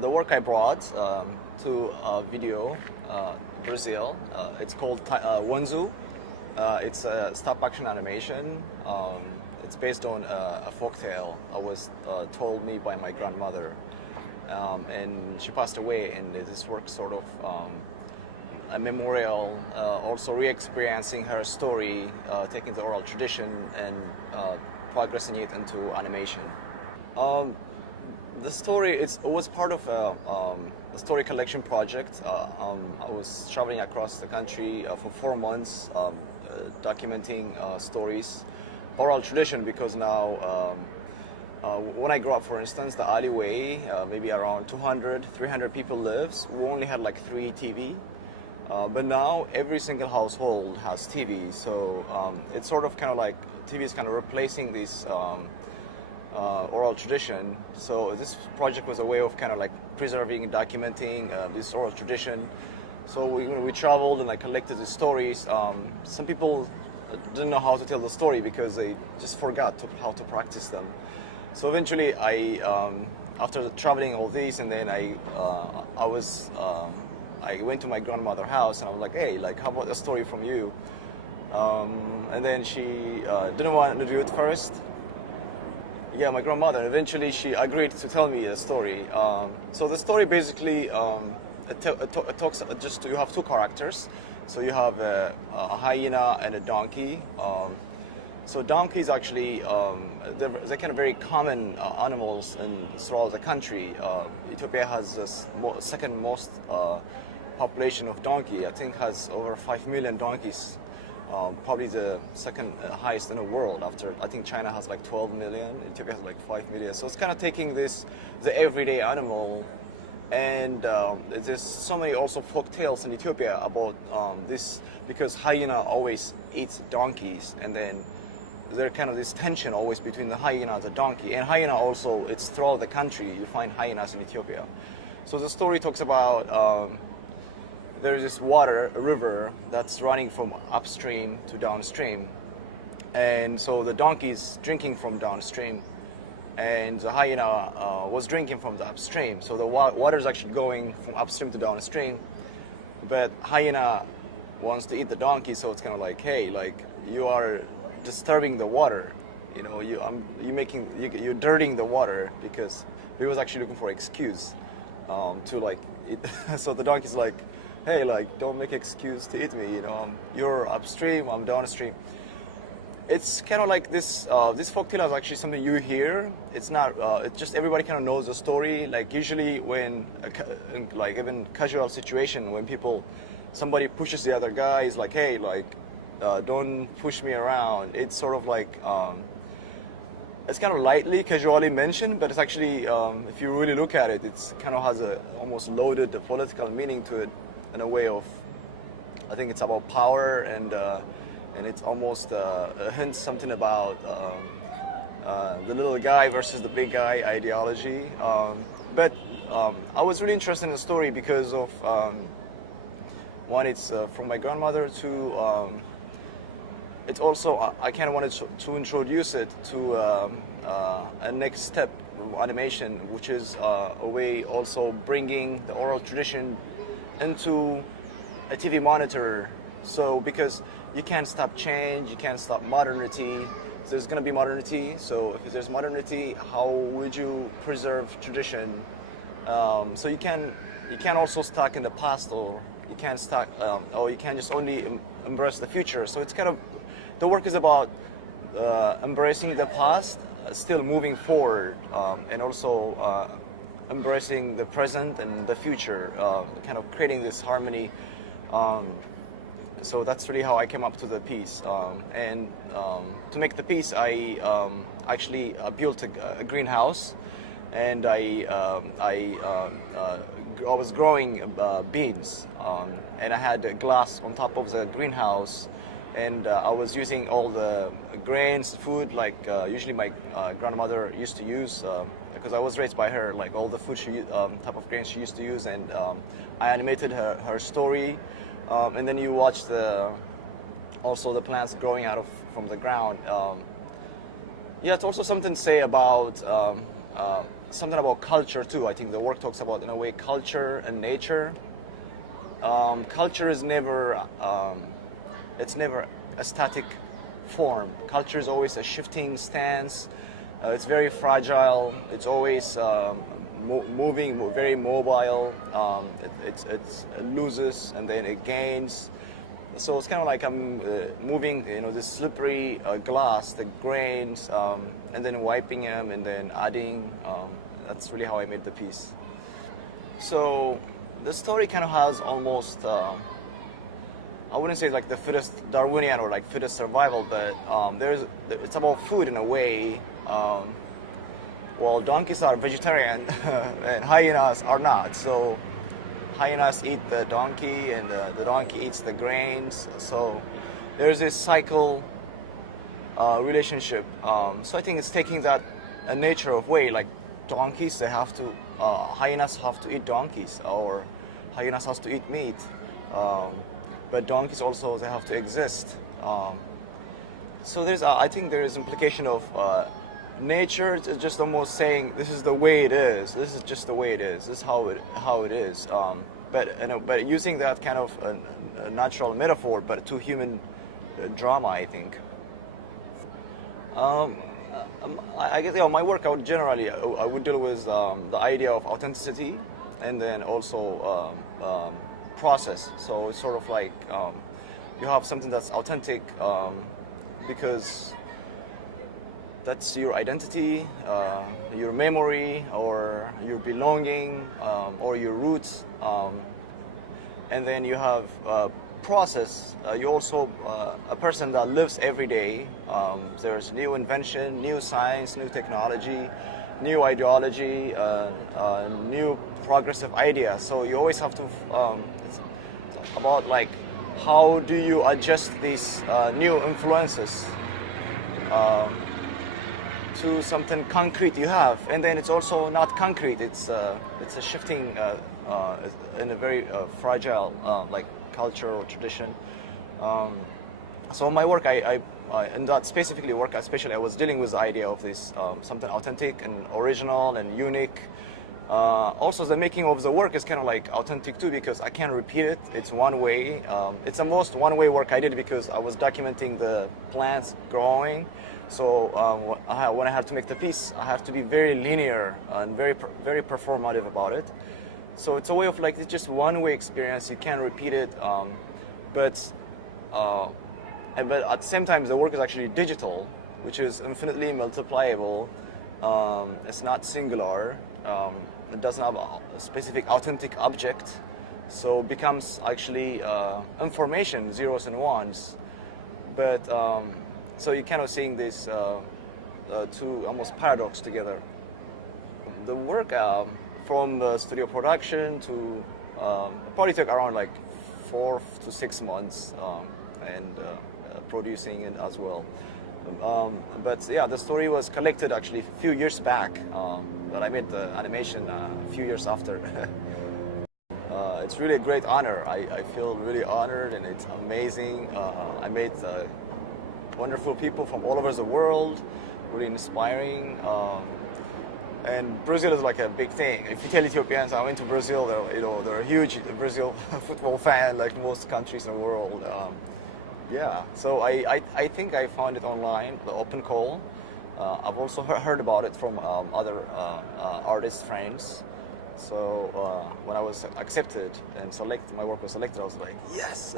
the work I brought to video Brazil. It's called Wenzu. It's a stop-action animation. It's based on a folktale that was told me by my grandmother, and she passed away. And this work sort of a memorial, also re-experiencing her story, taking the oral tradition and progressing it into animation. The story it was part of a story collection project. I was traveling across the country for 4 months, documenting stories, oral tradition, because now when I grew up, for instance, the alleyway, maybe around 200, 300 people lives. We only had like 3 TV. But now every single household has TV, so it's sort of kind of like TV is kind of replacing this oral tradition. So this project was a way of kind of like preserving and documenting this oral tradition. So we traveled and I collected the stories. Some people didn't know how to tell the story because they just forgot how to practice them. So eventually after traveling all these, and then I went to my grandmother's house and I was like, hey, like, how about a story from you? And then she didn't want to do it first. Yeah, my grandmother. Eventually she agreed to tell me a story. So the story basically, it talks just, you have 2 characters. So you have a hyena and a donkey. So donkeys actually, they're kind of very common animals throughout the country. Ethiopia has the second most population of donkey. I think has over 5 million donkeys. Probably the second highest in the world after, I think China has like 12 million, Ethiopia has like 5 million. So it's kind of taking the everyday animal, and there's so many also folk tales in Ethiopia about this, because hyena always eats donkeys, and then there's kind of this tension always between the hyena and the donkey. And hyena also, it's throughout the country, you find hyenas in Ethiopia. So the story talks about there's this a river that's running from upstream to downstream. And so the donkey is drinking from downstream, and the hyena was drinking from the upstream. So the water is actually going from upstream to downstream, but hyena wants to eat the donkey, so it's kind of like, hey, like, you are disturbing the water, you know, you're dirtying the water, because he was actually looking for an excuse to like eat. So the donkey's like, hey, like, don't make excuse to eat me, you know, you're upstream, I'm downstream. It's kind of like this folktale is actually something you hear. It's not, it's just everybody kind of knows the story. Like usually when, like even casual situation, when somebody pushes the other guy, is like, hey, like, don't push me around. It's sort of like, it's kind of lightly, casually mentioned, but it's actually, if you really look at it, it's kind of has a almost loaded political meaning to it, in a way of, I think it's about power, and it's almost hints something about the little guy versus the big guy ideology. But I was really interested in the story because of, one, it's from my grandmother, to it's also, I kind of wanted to introduce it to a next step of animation, which is a way also bringing the oral tradition into a TV monitor. So because you can't stop change, you can't stop modernity. So there's going to be modernity. So if there's modernity, how would you preserve tradition? So you can also stuck in the past, or you can't stuck, or you can just only embrace the future. So it's kind of, the work is about embracing the past, still moving forward, and also embracing the present and the future, kind of creating this harmony. So that's really how I came up to the piece. And to make the piece, I actually built a greenhouse, and I was growing beans, and I had glass on top of the greenhouse, and I was using all the grains, food, like usually my grandmother used to use, because I was raised by her, like all the food type of grains she used to use, and I animated her story. And then you watch also the plants growing from the ground. Yeah, it's also something to say about something about culture too. I think the work talks about, in a way, culture and nature. Culture is never, it's never a static form. Culture is always a shifting stance. It's very fragile. It's always moving, very mobile. It loses and then it gains. So it's kind of like I'm moving, this slippery glass, the grains, and then wiping them and then adding. That's really how I made the piece. So the story kind of has almost, I wouldn't say like the fittest Darwinian or like fittest survival, but it's about food in a way. Well, donkeys are vegetarian and hyenas are not. So hyenas eat the donkey and the donkey eats the grains. So there's this cycle relationship. So I think it's taking that nature of way, like donkeys, they have to, hyenas have to eat donkeys, or hyenas has to eat meat. But donkeys also, they have to exist. So there's, I think there is implication of nature is just almost saying this is the way it is. This is just the way it is. This is how it is. But using that kind of a natural metaphor, but to human drama, I think. I guess my work, I would generally I would deal with the idea of authenticity, and then also process. So it's sort of like you have something that's authentic because that's your identity, your memory, or your belonging, or your roots. And then you have process. You're also a person that lives every day. There's new invention, new science, new technology, new ideology, new progressive ideas. So you always have to, it's about like, how do you adjust these new influences to something concrete you have, and then it's also not concrete. It's a shifting in a very fragile like culture or tradition. So my work, I in that specifically work, especially I was dealing with the idea of this something authentic and original and unique. Also, the making of the work is kind of like authentic too, because I can't repeat it. It's one way. It's the most one-way work I did because I was documenting the plants growing. So when I had to make the piece, I have to be very linear and very performative about it. So it's a way of like, it's just one-way experience. You can't repeat it. But at the same time, the work is actually digital, which is infinitely multipliable. It's not singular. It doesn't have a specific authentic object. So it becomes actually information, zeros and ones. But so you're kind of seeing these two almost paradox together. The work from the studio production to probably took around like 4 to 6 months, and producing it as well. But yeah, the story was collected actually a few years back, but I made the animation a few years after. It's really a great honor. I feel really honored, and it's amazing. I made wonderful people from all over the world, really inspiring. And Brazil is like a big thing. If you tell Ethiopians I went to Brazil, they're a huge Brazil football fan, like most countries in the world. Yeah, so I think I found it online, the open call. I've also heard about it from other artist friends. So when I was accepted and my work was selected, I was like, yes!